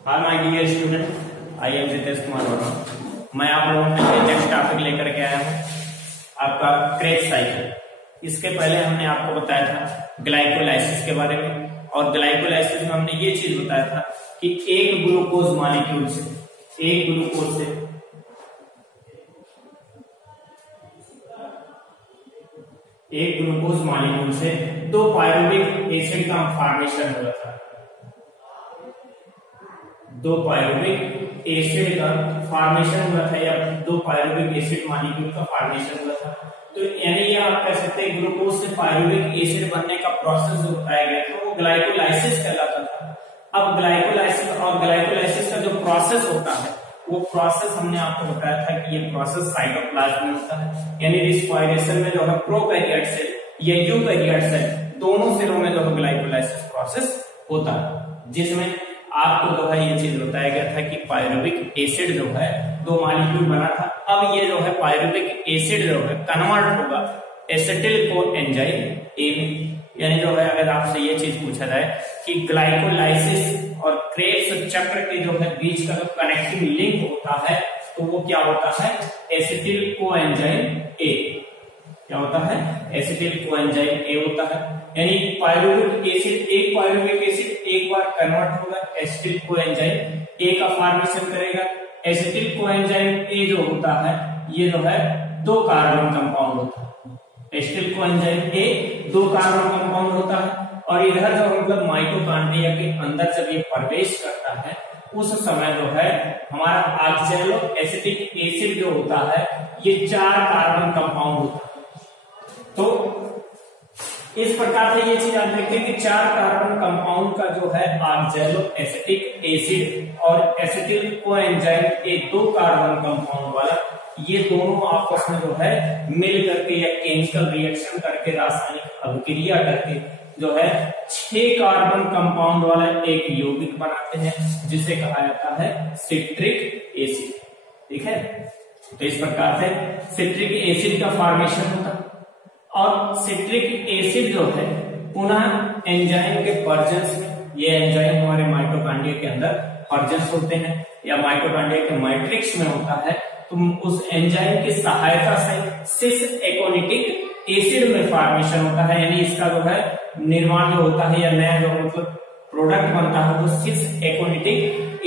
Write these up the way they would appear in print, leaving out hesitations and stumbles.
Hi my dear student, I am Jitesh Kumar Verma. मैं आप लोगों के लिए नेक्स्ट टॉपिक लेकर के आया हूँ, आपका क्रेब्स साइकिल। इसके पहले हमने आपको बताया था ग्लाइकोलाइसिस के बारे में, और ग्लाइकोलाइसिस में हमने ये चीज बताया था कि एक ग्लूकोज मॉलिक्यूल से दो पायरुविक एसिड का फॉर्मेशन हुआ था। दो पायरुविक एसिड का फॉर्मेशन हुआ था या दो पायरुविक एसिड मॉलिक्यूल का फॉर्मेशन हुआ था। तो यानी ये आप कह सकते हैं ग्लूकोज से पायरुविक एसिड बनने का प्रोसेस जो बताया गया था वो ग्लाइकोलाइसिस कहलाता था। अब ग्लाइकोलाइसिस का जो प्रोसेस होता है वो प्रोसेस हमने आपको बताया था कि ये प्रोसेस साइटोप्लाज्म में होता है, यानी रिस्पायरेशन में जो है प्रोकैरियोट सेल या यूकैरियोट सेल दोनों सेलों में जो है ग्लाइकोलाइसिस प्रोसेस होता है, जिसमें आपको जो है ये चीज बताया गया था कि पायरुविक एसिड जो है दो मॉलिक्यूल बना था। अब ये जो है पायरुविक एसिड जो है कन्वर्ट होगा एसिटिल कोएंजाइम ए में। यानी जो है अगर आपसे ये चीज पूछा जाए कि ग्लाइकोलाइसिस और क्रेब्स चक्र के जो है बीच का जो कनेक्टिंग लिंक होता है तो वो क्या होता है, एसिटिल कोएंजाइम ए। क्या होता है, एसिटिल कोएंजाइम ए होता है। यानी पायरुविक एसिड एक बार कन्वर्ट होगा एसिटिल कोएंजाइम ए का फॉर्मेशन करेगा। एसिटिल कोएंजाइम ए जो होता है ये जो है दो कार्बन कंपाउंड होता है। एसिटिल कोएंजाइम ए दो कार्बन कंपाउंड होता है, और इधर जो मतलब माइटोकॉन्ड्रिया के अंदर जब ये प्रवेश करता है उस समय जो है हमारा ऑक्सैलो एसिटिक एसिड जो होता है ये 4 कार्बन कंपाउंड होता है। तो इस प्रकार से ये चीज आप देखते हैं कि 4 कार्बन कंपाउंड का जो है ऑक्सैलो एसिटिक एसिड और acetyl coenzyme A 2 carbon compound वाला, ये दोनों आपस में जो है मिल करके या केमिकल रिएक्शन करके रासायनिक अभिक्रिया करके जो है 6 कार्बन कंपाउंड वाला एक यौगिक बनाते हैं जिसे कहा जाता है सिट्रिक एसिड। ठीक है, तो इस प्रकार से सिट्रिक एसिड का फॉर्मेशन होता है। और सिट्रिक एसिड जो है पुनः एंजाइम के पर्जन्स में, ये एंजाइम हमारे माइटोकॉन्ड्रिया के अंदर पर्जन्स होते हैं या माइटोकॉन्ड्रिया के मैट्रिक्स में होता है, तो उस एंजाइम की सहायता से सिस एकोनिटिक एसिड में फॉर्मेशन होता है। यानी इसका जो है निर्माण जो होता है या नया जो मतलब प्रोडक्ट बनता है वो सिस एकोनिटिक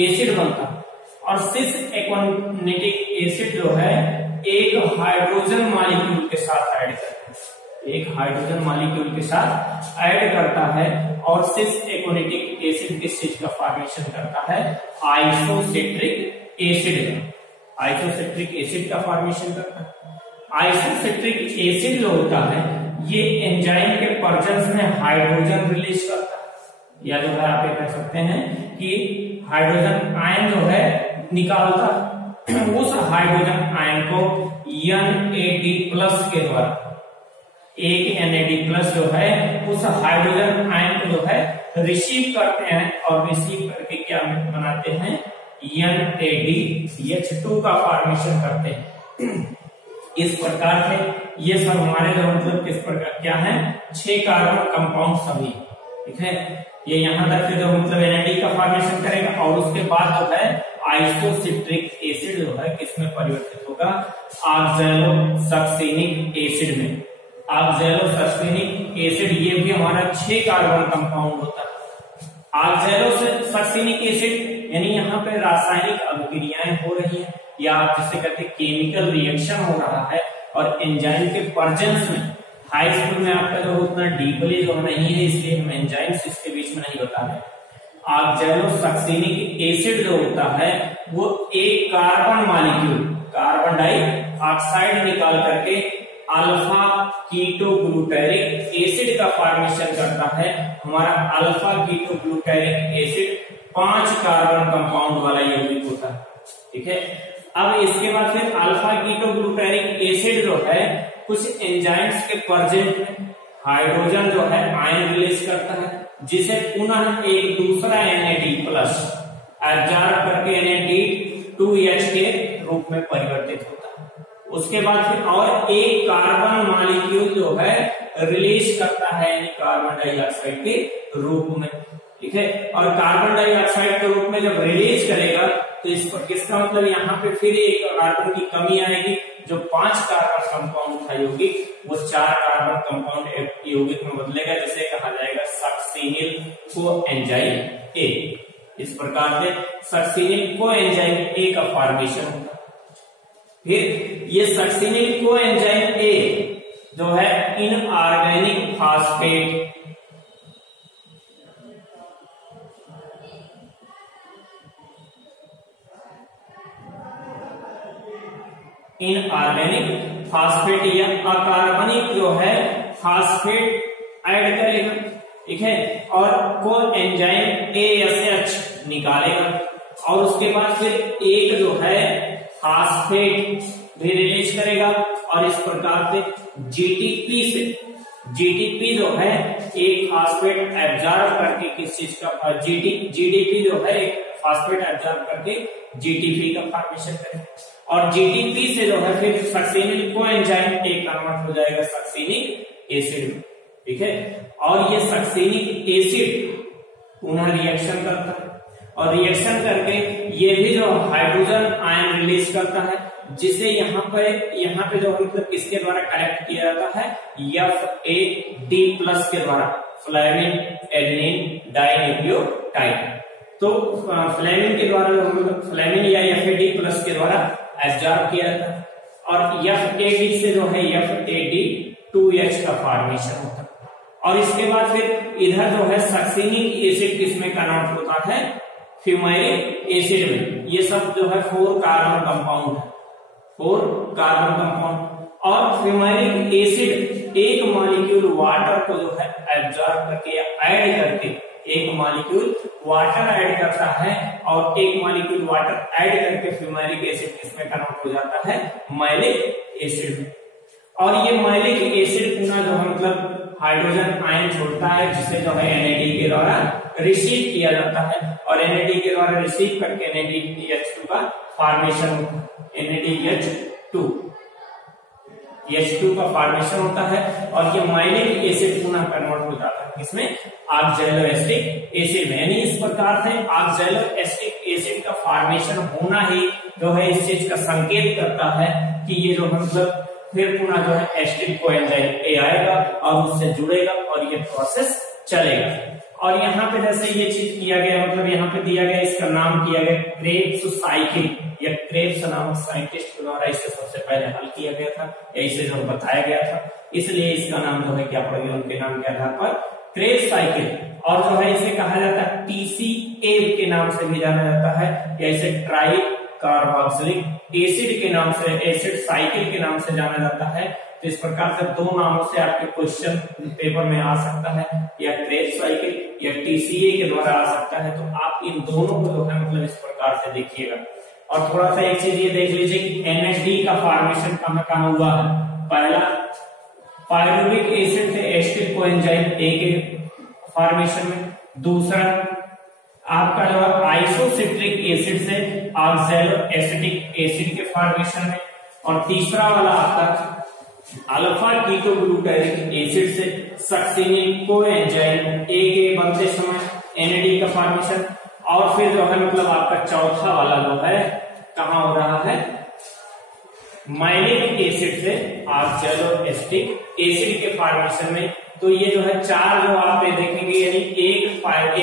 एसिड बनता है। और सिस एकोनिटिक एसिड जो है एक हाइड्रोजन मॉलिक्यूल के साथ ऐड करता है, एक हाइड्रोजन मॉलिक्यूल के साथ ऐड करता है और सिस एकोनिटिक एसिड किस चीज का फॉर्मेशन करता है, आइसोसिट्रिक एसिड। आइसोसिट्रिक एसिड का फॉर्मेशन करता है। आइसोसिट्रिक एसिड जो होता है ये एंजाइम के पर्जन्स में हाइड्रोजन रिलीज करता है, या जो है आप ये कह सकते हैं कि हाइड्रोजन आयन जो है निकालता है। उस हाइड्रोजन आयन को NAD+ के द्वारा, एक NAD+ जो है उस हाइड्रोजन आयन को जो है रिसीव करते हैं और रिसीव करके क्या बनाते हैं, NADH2 का फॉर्मेशन करते हैं। इस प्रकार से ये सब हमारे जो मतलब किस प्रकार क्या है, 6 कार्बन कंपाउंड सभी। ठीक है, ये यहां तक से जो मतलब NAD का फॉर्मेशन करेगा और उसके बाद जो है आइसोसिट्रिक एसिड जो है किसमें परिवर्तित होगा, ऑक्सैलोसक्सिनिक एसिड में। ऑक्सैलोसक्सिनिक एसिड ये भी हमारा 6 कार्बन कंपाउंड होता है। ऑक्सैलोसक्सिनिक एसिड यानी यहाँ पे रासायनिक अभिक्रियाएं हो रही हैं या आप जिसे कहते हैं केमिकल रिएक्शन हो रहा है, और एंजाइम के पर्जन्स में, हाई स्कूल में आपका जो उतना डीपली जो नहीं है इसलिए हम एंजाइम्स इसके बीच में नहीं बता रहे। ऑक्सैलोसक्सिनिक एसिड जो होता है वो एक कार्बन मॉलिक्यूल, कार्बन डाइऑक्साइड निकाल करके अल्फा कीटोग्लूटैरिक एसिड का फॉर्मेशन करता है। हमारा अल्फा कीटोग्लूटैरिक एसिड 5 कार्बन कंपाउंड वाला यौगिक होता है। ठीक है, अब इसके बाद फिर अल्फा कीटोग्लूटैरिक एसिड जो है कुछ एंजाइम्स के पर्जेंट में हाइड्रोजन जो है आयन रिलीज करता है, जिसे पुनः एक दूसरा NAD+ एब्जॉर्ब करके NAD2H के रूप में परिवर्तित होता है। उसके बाद फिर और एक कार्बन मॉलिक्यूल जो है रिलीज करता है यानी कार्बन डाइऑक्साइड के रूप में। ठीक है। और कार्बन डाइऑक्साइड के रूप में जब रिलीज करेगा तो इसका मतलब यहाँ पे फिर एक कार्बन की कमी आएगी, जो 5 कार्बन कंपाउंड था यौगिक वो 4 कार्बन कंपाउंड यौगिक में बदलेगा, जिसे कहा जाएगा सक्सिनिल कोएंजाइम ए। इस प्रकार से सक्सिनिल कोएंजाइम ए का फॉर्मेशन होगा। फिर ये सक्सिनिल कोएंजाइम ए जो है इनऑर्गेनिक फास्फेट इनऑर्गेनिक फास्फेट या अकार्बनिक जो है फास्फेट ऐड करेगा, ठीक है। और कोएंजाइम ASH निकालेगा और उसके बाद फिर एक जो है फास्फेट भी रिलीज करेगा और इस प्रकार से GTP जो है एक फास्फेट एब्जॉर्ब करके किस चीज का GDP जो है एक फास्फेट एब्जॉर्ब करके GTP का फॉर्मेशन करेगा और GTP से जो है फिर सक्सिनिल कोएंजाइम ए कन्वर्ट हो जाएगा सक्सिनिक एसिड में, ठीक है। और ये सक्सिनिक एसिड पुनः रिएक्शन करता है और रिएक्शन करके ये भी जो हाइड्रोजन आयन रिलीज करता है, जिसे यहाँ पे जो मतलब किसके द्वारा कलेक्ट किया जाता है FAD+ के द्वारा, फ्लेविन एडेनिन डाइन्यूक्लियोटाइड। तो फ्लेविन के द्वारा मतलब फ्लेविन या FAD+ के द्वारा एब्जॉर्ब किया जाता है और FAD से जो है FAD2H का फॉर्मेशन होता है। और इसके बाद फिर इधर जो है सक्सिनिक एसिड किसमें कन्वर्ट होता है, फ्यूमाइलिक एसिड में। ये सब जो है 4 कार्बन कंपाउंड है, 4 कार्बन कंपाउंड। और फ्यूमाइलिक एसिड एक मॉलिक्यूल वाटर को जो है एब्जॉर्ब करके या ऐड करके, एक मॉलिक्यूल वाटर ऐड करता है और एक मॉलिक्यूल वाटर ऐड करके फ्यूमाइलिक एसिड किसमें कन्वर्ट हो जाता है, माइलिक एसिड में। और ये माइलिक एसिड पुनः जो है मतलब हाइड्रोजन आयन छोड़ता है, जिसे जो है NAD के द्वारा रिसीव किया जाता है और NAD के द्वारा रिसीव करके NADH2 का फॉर्मेशन होता है, NADH2 H2 का फॉर्मेशन होता है और ये माइलिक एसिड पुनः कन्वर्ट हो जाता है किसमें, ऑक्सैलोएसिटिक एसिड में। यानी इस प्रकार से ऑक्सैलोएसिटिक एसिड का फॉर्मेशन होना ही जो है इस चीज का संकेत करता है कि ये जो मतलब फिर पुनः जो है एसिटिक कोएंजाइम ए आएगा और उससे जुड़ेगा और ये प्रोसेस चलेगा। और यहाँ पे जैसे ये चीज किया गया, मतलब यहाँ पे दिया गया, इसका नाम किया गया क्रेब्स साइकिल या क्रेब्स नामक साइंटिस्ट के द्वारा इसे सबसे पहले हल किया गया था, इसे जो बताया गया था, इसलिए इसका नाम जो है क्या पड़ गया, उनके नाम के आधार पर क्रेब्स साइकिल। और जो है इसे कहा जाता है TCA के नाम से भी जाना जाता है या इसे ट्राई कार्बोक्सिलिक एसिड के नाम से, एसिड साइकिल के नाम से जाना जाता है। तो इस प्रकार से 2 नामों से आपके क्वेश्चन पेपर में आ सकता है, या क्रेब्स साइकिल या TCA के द्वारा आ सकता है। तो आप इन दोनों को जो है मतलब इस प्रकार से देखिएगा। और थोड़ा सा एक चीज ये देख लीजिए कि NAD का फॉर्मेशन कहाँ कहाँ हुआ है। पहला पायरुविक एसिड से एसिटिक कोएंजाइम ए के फॉर्मेशन में, दूसरा आपका जो है आइसोसिट्रिक एसिड से ऑक्सैलोएसिटिक एसिड के फॉर्मेशन में, और तीसरा वाला आपका अल्फा कीटोग्लूटारिक एसिड से सक्सिनिल कोएंजाइम ए के बनते समय NAD का फॉर्मेशन। और फिर जो है मतलब आपका चौथा वाला जो है कहां हो रहा है, माइलिक एसिड से ऑक्सैलोएसिटिक एसिड के फॉर्मेशन में। तो ये जो है 4 जो आप देखेंगे, यानी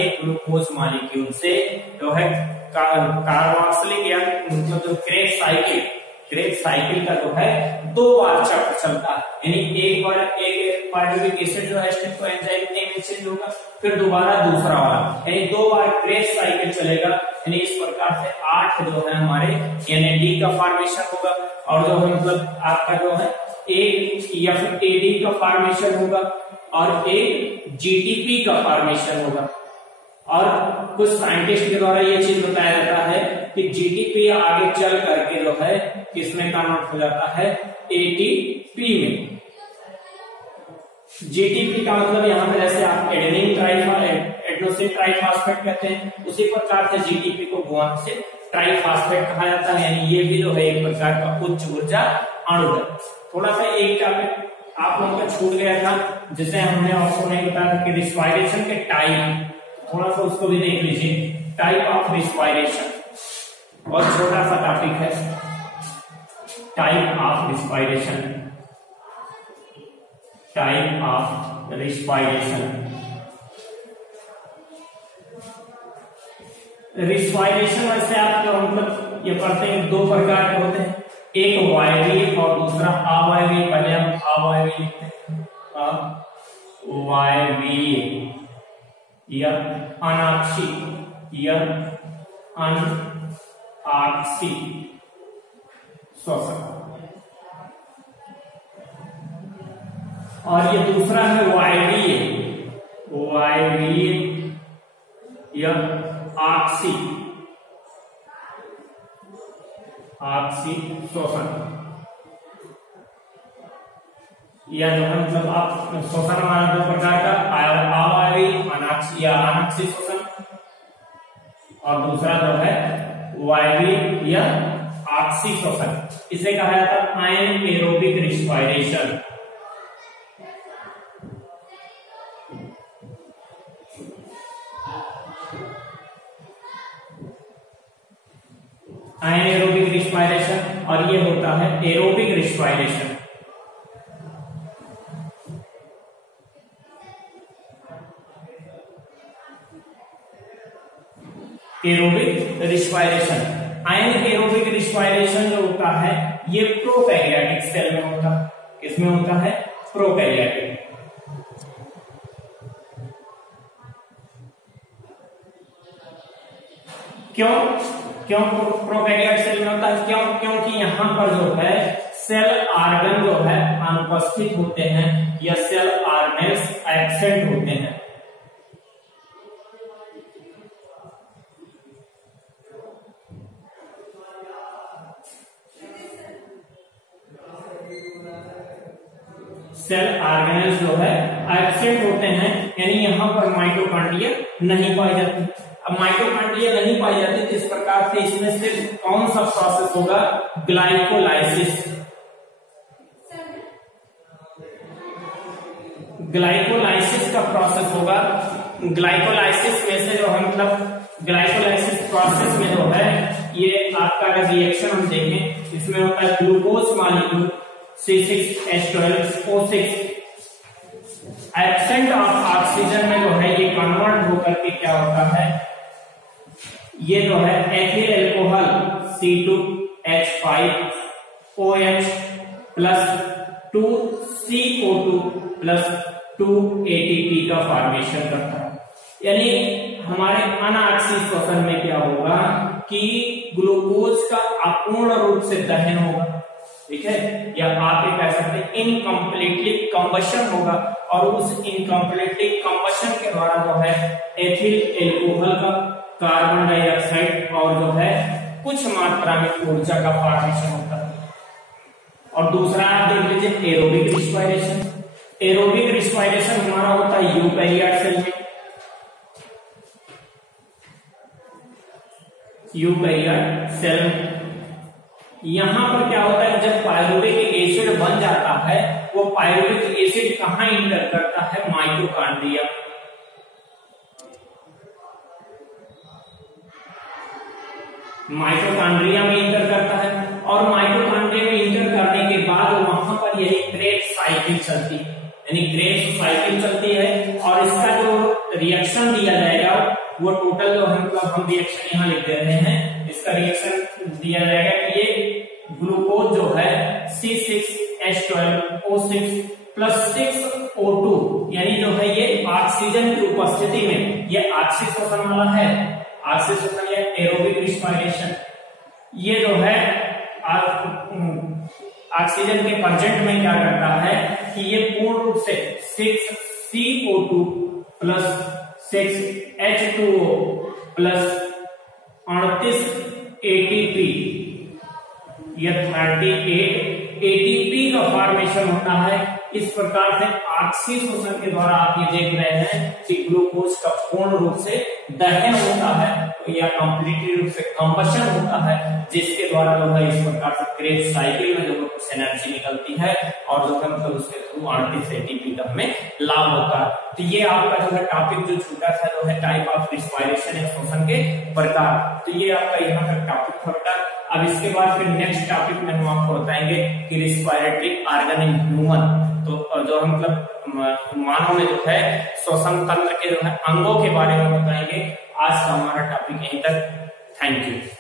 एक ग्लूकोज मॉलिक्यूल से जो है कार्बोक्सिलिक या मतलब जो क्रेब्स साइकिल का जो है 2 बार चक्र चलता है। यानी एक बार एक पायरुविक एसिड जो है एसिटिक कोएंजाइम ए में चेंज होगा, फिर दोबारा दूसरा वाला, यानी 2 बार क्रेब्स साइकिल चलेगा। यानी इस प्रकार से 8 जो है हमारे NAD का फॉर्मेशन होगा और जो है मतलब आपका जो है एक FAD का फॉर्मेशन होगा और एक GTP का फॉर्मेशन होगा। और कुछ साइंटिस्ट के द्वारा ये चीज बताया जाता है कि GTP आगे चल करके जो है किसमें कन्वर्ट हो जाता है, ATP में। GTP का मतलब यहाँ पे जैसे आप एडेनोसिन ट्राइफॉस्फेट कहते हैं, उसी प्रकार से GTP को गुआनोसिन ट्राइफॉस्फेट कहा जाता है। यानी ये भी जो है एक प्रकार का उच्च ऊर्जा अणु है। थोड़ा सा एक टॉपिक आप लोगों का छूट गया था जिसे हमने आपको नहीं बताया था कि रिस्पायरेशन के टाइम। थोड़ा सा उसको भी देख लीजिए। टाइप ऑफ रिस्पायरेशन, और छोटा सा टॉपिक है type of respiration. Type of respiration, respiration वैसे आप मतलब ये पढ़ते हैं दो प्रकार के होते हैं, एक वायवीय और दूसरा अवायवीय। पहले हम अवायवीय लिखते हैं, अवायवीय या अनाक्षी या अनाक्षी श्वसन, और ये दूसरा है वायवीय, वायवीय या आक्षी, आक्षी श्वसन। या जो है मतलब आप श्वसन हमारा दो प्रकार का, अवायवीय अनाक्षी या अनाक्षी श्वसन, और दूसरा जो है वायवीय या आक्षी श्वसन। इसे कहा जाता है एनाएरोबिक रिस्पायरेशन। एनाएरोबिक रिस्पायरेशन, और ये होता है aerobic respiration. Aerobic respiration, anaerobic respiration जो होता है ये प्रोकैरियोटिक सेल में होता है। किसमें होता है? प्रोकैरियोटिक। क्यों क्यों प्रोकैरियोटिक सेल में होता है? क्यों? क्योंकि यहां पर जो है सेल ऑर्गन जो है अनुपस्थित होते हैं या सेल ऑर्गन्स एब्सेंट होते हैं। सेल ऑर्गेनेल्स जो है एब्सेंट होते हैं, यानी यहां पर माइटोकॉन्ड्रिया नहीं पाई जाती। अब माइटोकॉन्ड्रिया नहीं पाई जाती तो इस प्रकार से इसमें सिर्फ कौन सा प्रोसेस होगा? ग्लाइकोलाइसिस। ग्लाइकोलाइसिस का प्रोसेस होगा। ग्लाइकोलाइसिस में से जो है मतलब ग्लाइकोलाइसिस प्रोसेस में जो है ये आपका रिएक्शन हम देखें, इसमें होता है glucose molecule C6H12O6 absent of oxygen में जो है ये कन्वर्ट होकर के क्या होता है, ये जो है ethyl alcohol C2H5OH plus 2CO2 plus 2 ATP का फॉर्मेशन करता है। यानी हमारे अनाक्षी श्वसन में क्या होगा कि ग्लूकोज का अपूर्ण रूप से दहन होगा, ठीक है, या आप ये कह सकते हैं इनकम्प्लीटली कंबशन होगा, और उस इनकम्प्लीटली कंबशन के द्वारा जो है एथिल एल्कोहल का कार्बन डाइऑक्साइड और जो है कुछ मात्रा में ऊर्जा का फॉर्मेशन होता है। और दूसरा आप देख लीजिए एरोबिक रिस्पायरेशन। एरोबिक रिस्पायरेशन हमारा होता है यूकैरियोट सेल में। यूकैरियोट सेल में यहां पर क्या होता है, जब पायरुविक एसिड बन जाता है, वो पायरुविक एसिड कहां इंटर करता है? माइटोकॉन्ड्रिया। माइटोकॉन्ड्रिया में इंटर करता है, और माइटोकॉन्ड्रिया में इंटर करने के बाद वहां पर यही क्रेब्स साइकिल चलती है, यानी क्रेब्स साइकिल चलती है, और इसका जो रिएक्शन दिया जाएगा वो टोटल जो हम रिएक्शन यहाँ लिख दे रहे हैं, इसका रिएक्शन दिया जाएगा कि ये ग्लूकोज जो है C6H12O6 प्लस 6O2, यानी जो है ये ऑक्सीजन की उपस्थिति में, ये ऑक्सीजन श्वसन वाला है, ऑक्सीजन श्वसन या एरोबिक रिस्पायरेशन, ये जो है ऑक्सीजन के प्रेजेंट में क्या करता है कि ये पूर्ण रूप से 6CO2 plus 6H2O plus 38 ATP, यह 38 ATP का फॉर्मेशन होता है। इस प्रकार से ऑक्सीजन शोषण के द्वारा आप ये देख रहे हैं कि ग्लूकोज का पूर्ण रूप से दहन होता है या कंप्लीटली रूप से कंबशन होता है, जिसके द्वारा जो है इस प्रकार से क्रेब्स साइकिल में जो से एनर्जी निकलती है और जो है मतलब उसके थ्रू R2 ATP का हमें लाभ होता है। तो ये आपका जो है टॉपिक जो छूटा था जो है टाइप ऑफ रिस्पायरेशन या श्वसन के प्रकार, तो ये आपका यहाँ तक टॉपिक था बेटा। अब इसके बाद फिर नेक्स्ट टॉपिक में हम आपको बताएंगे कि रिस्पायरेटरी ऑर्गन इन ह्यूमन, तो जो हम मतलब मानव में जो है श्वसन तंत्र के जो है अंगों के बारे में बताएंगे। आज का हमारा टॉपिक यहीं तक। Thank you.